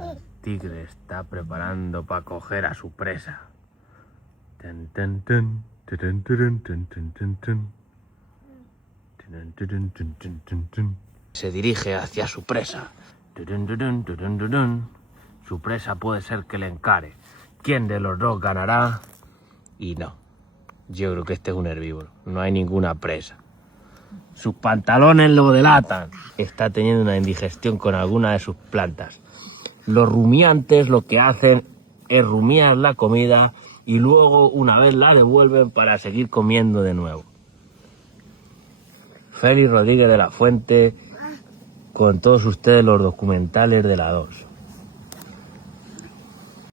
El tigre está preparando para coger a su presa. Tun, tun, tun, tun, tun, tun, tun, tun, tun. Tun, tun, tun, tun, tun, tun. Se dirige hacia su presa. Tun, tun, tun, tun, tun, tun. Su presa puede ser que le encare. ¿Quién de los dos ganará? Y no. Yo creo que este es un herbívoro. No hay ninguna presa. Sus pantalones lo delatan. Está teniendo una indigestión con alguna de sus plantas. Los rumiantes lo que hacen es rumiar la comida y luego una vez la devuelven para seguir comiendo de nuevo. Félix Rodríguez de la Fuente, con todos ustedes los documentales de la 2.